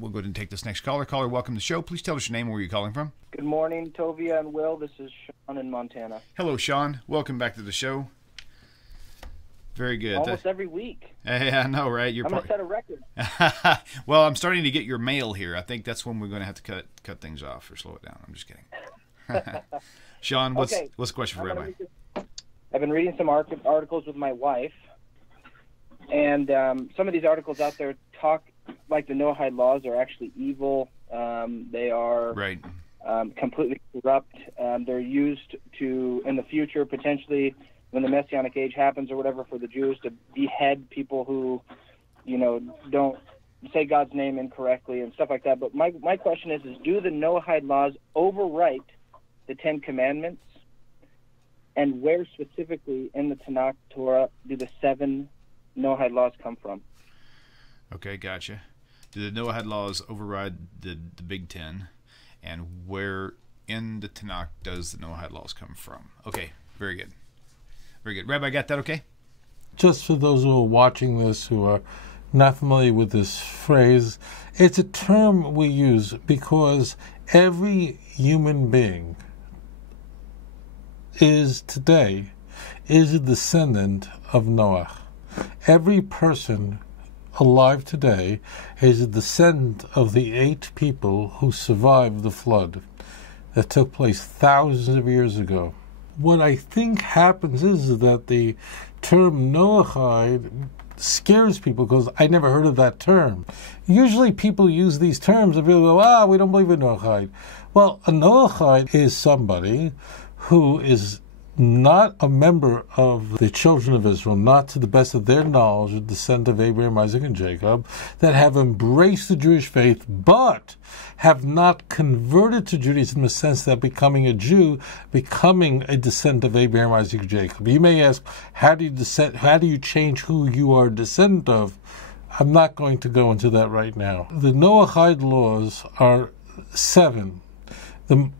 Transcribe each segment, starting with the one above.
We'll go ahead and take this next caller. Caller, welcome to the show. Please tell us your name and where you're calling from. Good morning, Tovia and Will. This is Sean in Montana. Hello, Sean. Welcome back to the show. Very good. Almost every week. Yeah, I know, right? I'm going to set a record. Well, I'm starting to get your mail here. I think that's when we're going to have to cut things off or slow it down. I'm just kidding. Sean, what's the question for Rabbi? I've been reading some articles with my wife, and some of these articles out there talk like the Noahide laws are actually evil. They are completely corrupt. They're used to, in the future, potentially, when the Messianic age happens or whatever, for the Jews to behead people who, don't say God's name incorrectly and stuff like that. But my question is do the Noahide laws overwrite the Ten Commandments? And where specifically in the Tanakh Torah do the seven Noahide laws come from? Okay, gotcha. Do the Noahide laws override the Big Ten? And where in the Tanakh does the Noahide laws come from? Okay, very good. Very good. Rabbi, got that okay? Just for those who are watching this who are not familiar with this phrase, it's a term we use because every human being today is a descendant of Noah. Every person alive today is a descendant of the 8 people who survived the flood that took place thousands of years ago. What I think happens is that the term Noahide scares people because I never heard of that term. Usually people use these terms and people go, we don't believe in Noahide. Well, a Noahide is somebody who is not a member of the children of Israel, not to the best of their knowledge, a descendant of Abraham, Isaac, and Jacob, that have embraced the Jewish faith, but have not converted to Judaism in the sense that becoming a Jew, becoming a descendant of Abraham, Isaac, and Jacob. You may ask, how do you change who you are a descendant of? I'm not going to go into that right now. The Noahide laws are 7. The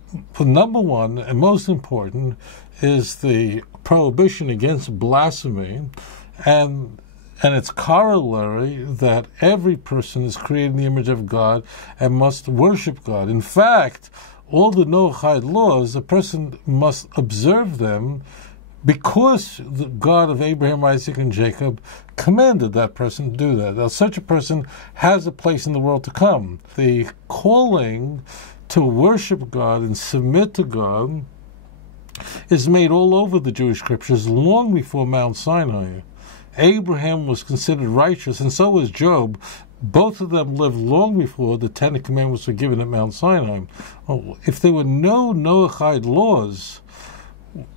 number 1 and most important is the prohibition against blasphemy, and its corollary that every person is created in the image of God and must worship God. In fact, all the Noahide laws, a person must observe them because the God of Abraham, Isaac, and Jacob commanded that person to do that. Now, such a person has a place in the world to come. The calling to worship God and submit to God is made all over the Jewish scriptures long before Mount Sinai. Abraham was considered righteous, and so was Job. Both of them lived long before the Ten Commandments were given at Mount Sinai. Oh, if there were no Noahide laws,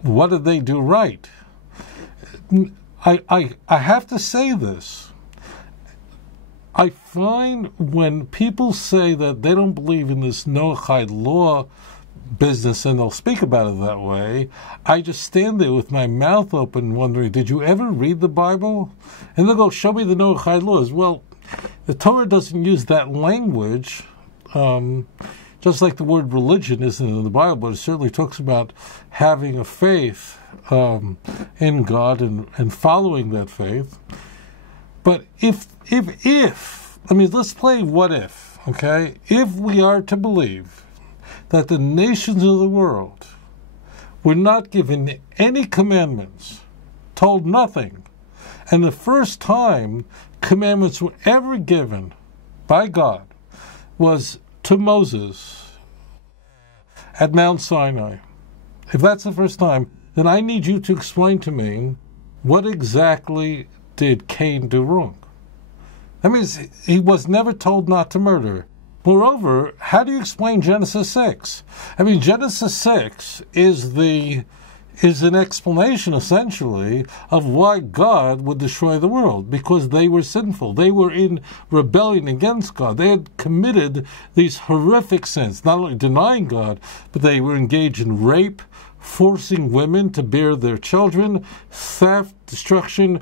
what did they do right? I have to say this. I find when people say that they don't believe in this Noahide law business and they'll speak about it that way, I just stand there with my mouth open wondering, did you ever read the Bible? And they'll go, show me the Noahide laws. Well, the Torah doesn't use that language, just like the word religion isn't in the Bible, but it certainly talks about having a faith in God and following that faith. But if let's play what if, okay? If we are to believe that the nations of the world were not given any commandments, told nothing, and the first time commandments were ever given by God was to Moses at Mount Sinai. If that's the first time, then I need you to explain to me what exactly did Cain do wrong. That means he was never told not to murder. Moreover, how do you explain Genesis 6? Genesis 6 is an explanation, essentially, of why God would destroy the world, because they were sinful. They were in rebellion against God. They had committed these horrific sins, not only denying God, but they were engaged in rape, forcing women to bear their children, theft, destruction.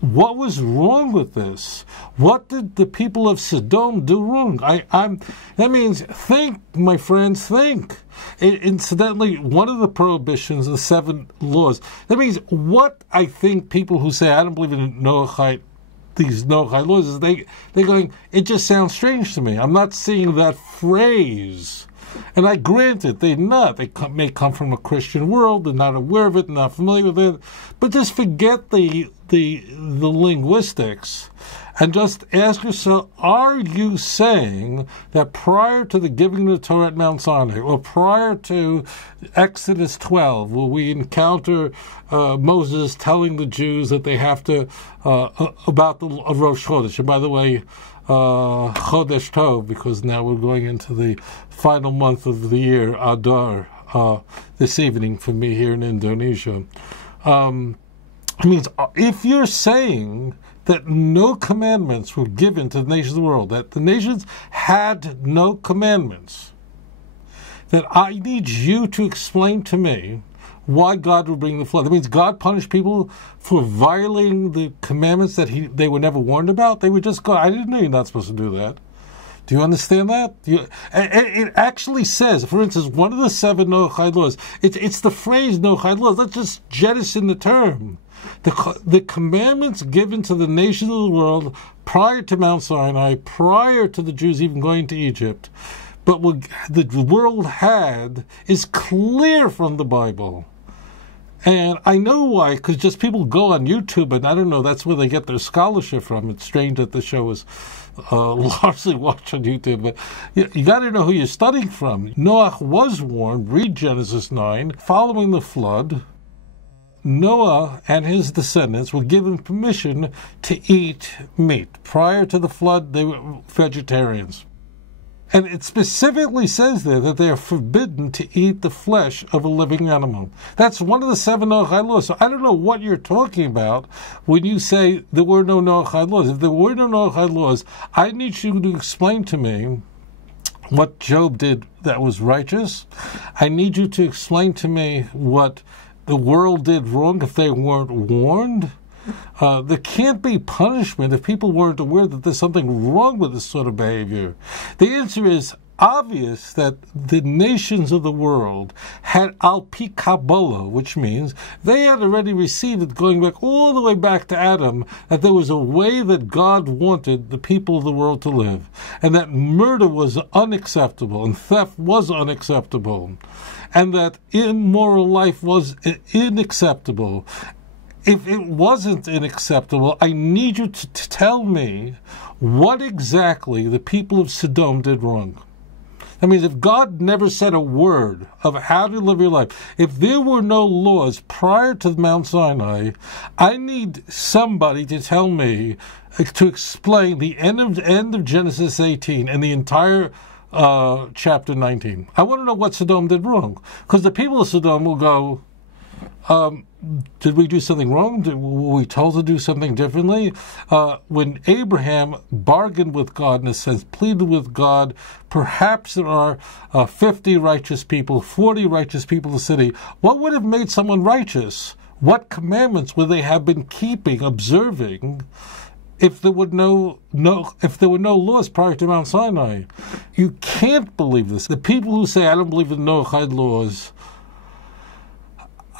What was wrong with this? What did the people of Sodom do wrong? That means think, my friends, think. Incidentally, one of the prohibitions, the 7 laws, that means what I think people who say, I don't believe in Noahide these Noachide laws is they're going, it just sounds strange to me. I'm not seeing that phrase. And I grant it, they're not. They may come from a Christian world, they're not aware of it, not familiar with it. But just forget the linguistics and just ask yourself, are you saying that prior to the giving of the Torah at Mount Sinai, or prior to Exodus 12, where we encounter Moses telling the Jews that they have to, about the Rosh Chodesh, and by the way, Chodesh Tov, because now we're going into the final month of the year, Adar, this evening for me here in Indonesia. It means if you're saying that no commandments were given to the nations of the world, that the nations had no commandments, that I need you to explain to me why God would bring the flood. That means God punished people for violating the commandments that they were never warned about. They would just go, I didn't know you're not supposed to do that. Do you understand that? It actually says, for instance, one of the 7 Noachide laws, it's the phrase Noachide laws. Let's just jettison the term. The commandments given to the nations of the world prior to Mount Sinai, prior to the Jews even going to Egypt, but what the world had is clear from the Bible. And I know why, because just people go on YouTube, and I don't know, that's where they get their scholarship from. It's strange that the show is largely watched on YouTube, but you got to know who you're studying from. Noah was warned, read Genesis 9, following the flood, Noah and his descendants were given permission to eat meat. Prior to the flood, they were vegetarians. And it specifically says there that they are forbidden to eat the flesh of a living animal. That's one of the 7 Noachide laws. So I don't know what you're talking about when you say there were no Noachide laws. If there were no Noachide laws, I need you to explain to me what Job did that was righteous. I need you to explain to me what the world did wrong if they weren't warned. There can't be punishment if people weren't aware that there's something wrong with this sort of behavior. The answer is obvious that the nations of the world had al pi Kabbalah, which means they had already received it going back all the way back to Adam, that there was a way that God wanted the people of the world to live, and that murder was unacceptable and theft was unacceptable, and that immoral life was unacceptable. If it wasn't unacceptable, I need you to tell me what exactly the people of Sodom did wrong. That means if God never said a word of how to live your life, if there were no laws prior to Mount Sinai, I need somebody to tell me, to explain the end of Genesis 18 and the entire chapter 19. I want to know what Sodom did wrong. Because the people of Sodom will go, did we do something wrong? Were we told to do something differently? When Abraham bargained with God, in a sense, pleaded with God, perhaps there are 50 righteous people, 40 righteous people in the city. What would have made someone righteous? What commandments would they have been keeping, observing, if there were no laws prior to Mount Sinai? You can't believe this. The people who say, I don't believe in Noahide laws,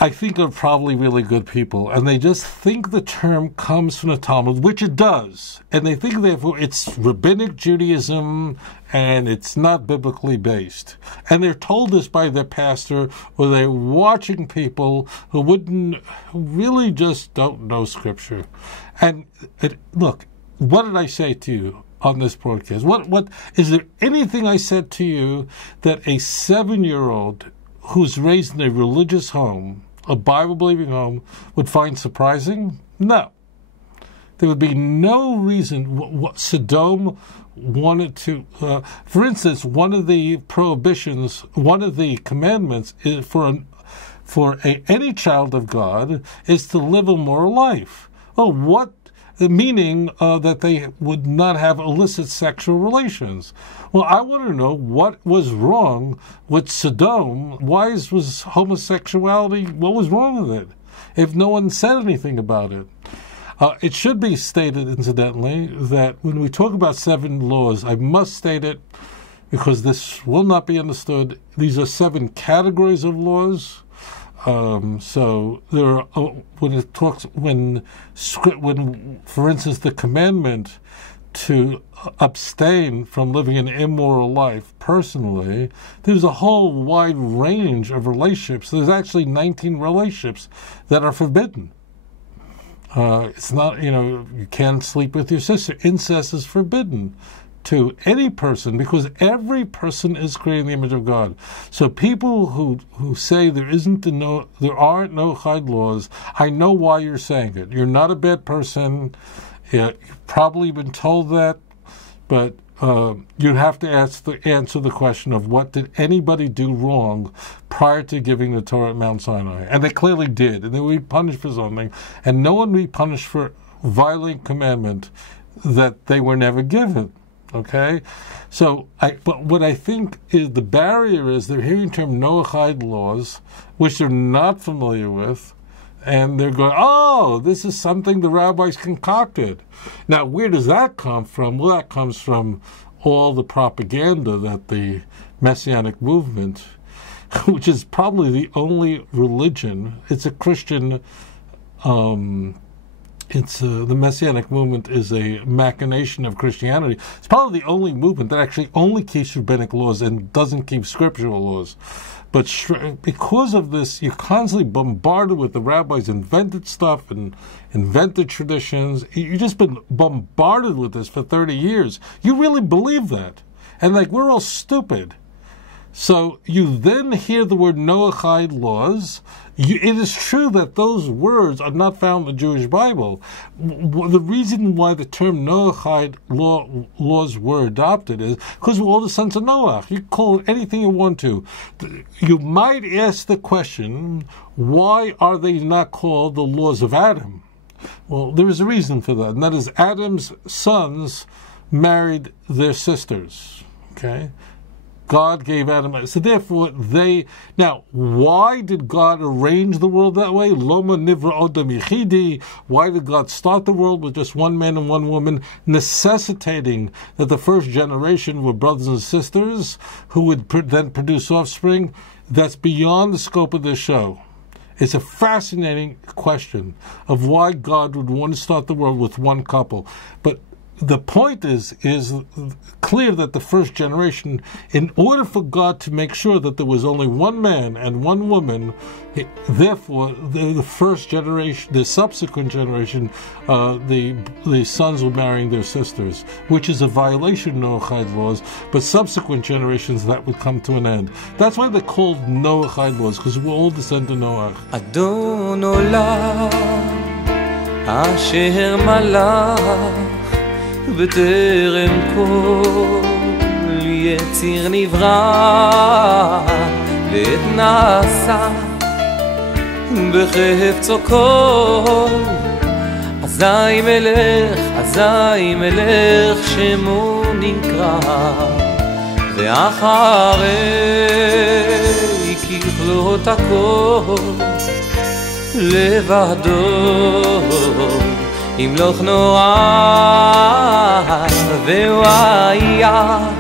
I think are probably really good people, and they just think the term comes from the Talmud, which it does, and they think therefore it's rabbinic Judaism and it's not biblically based. And they're told this by their pastor, or they're watching people who really just don't know Scripture. And look, what did I say to you on this broadcast? What is there anything I said to you that a 7-year-old who's raised in a religious home, a Bible-believing home, would find surprising? No. There would be no reason what Sodom wanted to... for instance, one of the prohibitions, one of the commandments is for any child of God is to live a moral life. Meaning that they would not have illicit sexual relations. Well, I want to know what was wrong with Sodom. Why was homosexuality, what was wrong with it, if no one said anything about it? It should be stated, incidentally, that when we talk about 7 laws, I must state it, because this will not be understood. These are 7 categories of laws. So there are, when, for instance, the commandment to abstain from living an immoral life personally, there's a whole wide range of relationships. There's actually 19 relationships that are forbidden. It's not, you can't sleep with your sister. Incest is forbidden to any person because every person is created in the image of God. So people who say there aren't Noachide laws, I know why you're saying it. You're not a bad person. You've probably been told that, but you'd have to answer the question of what did anybody do wrong prior to giving the Torah at Mount Sinai? And they clearly did, and they would be punished for something. And no one would be punished for violating commandment that they were never given. Okay? But what I think is the barrier is they're hearing the term Noachide laws, which they're not familiar with, and they're going, oh, this is something the rabbis concocted. Now, where does that come from? Well, that comes from all the propaganda that the Messianic movement, which is probably the only religion, it's a Christian, the Messianic movement is a machination of Christianity. It's probably the only movement that actually only keeps rabbinic laws and doesn't keep scriptural laws. But because of this, you're constantly bombarded with the rabbis invented stuff and invented traditions. You've just been bombarded with this for 30 years. You really believe that. And we're all stupid. So you then hear the word Noachide laws. It is true that those words are not found in the Jewish Bible. The reason why the term Noachide laws were adopted is because we're all the sons of Noah. You call it anything you want to. You might ask the question, why are they not called the laws of Adam? Well, there is a reason for that, and that is Adam's sons married their sisters. Okay? God gave Adam, so therefore now, why did God arrange the world that way? Loma nivra odam yichidi. Why did God start the world with just one man and one woman, necessitating that the first generation were brothers and sisters who would then produce offspring? That's beyond the scope of this show. It's a fascinating question of why God would want to start the world with one couple. But the point is clear that the first generation, in order for God to make sure that there was only one man and one woman, therefore the first generation, the subsequent generation, the sons were marrying their sisters, which is a violation of Noachide laws, but subsequent generations that would come to an end. That's why they're called Noachide laws, because we're all descended of Noah. Adon olam asher malach בטרם כל יציר נברא ועת נעשה בחפצו כל אזי מלך שמו נקרא ואחרי ככלות הכל לבדו ימלוך נוער והוא היה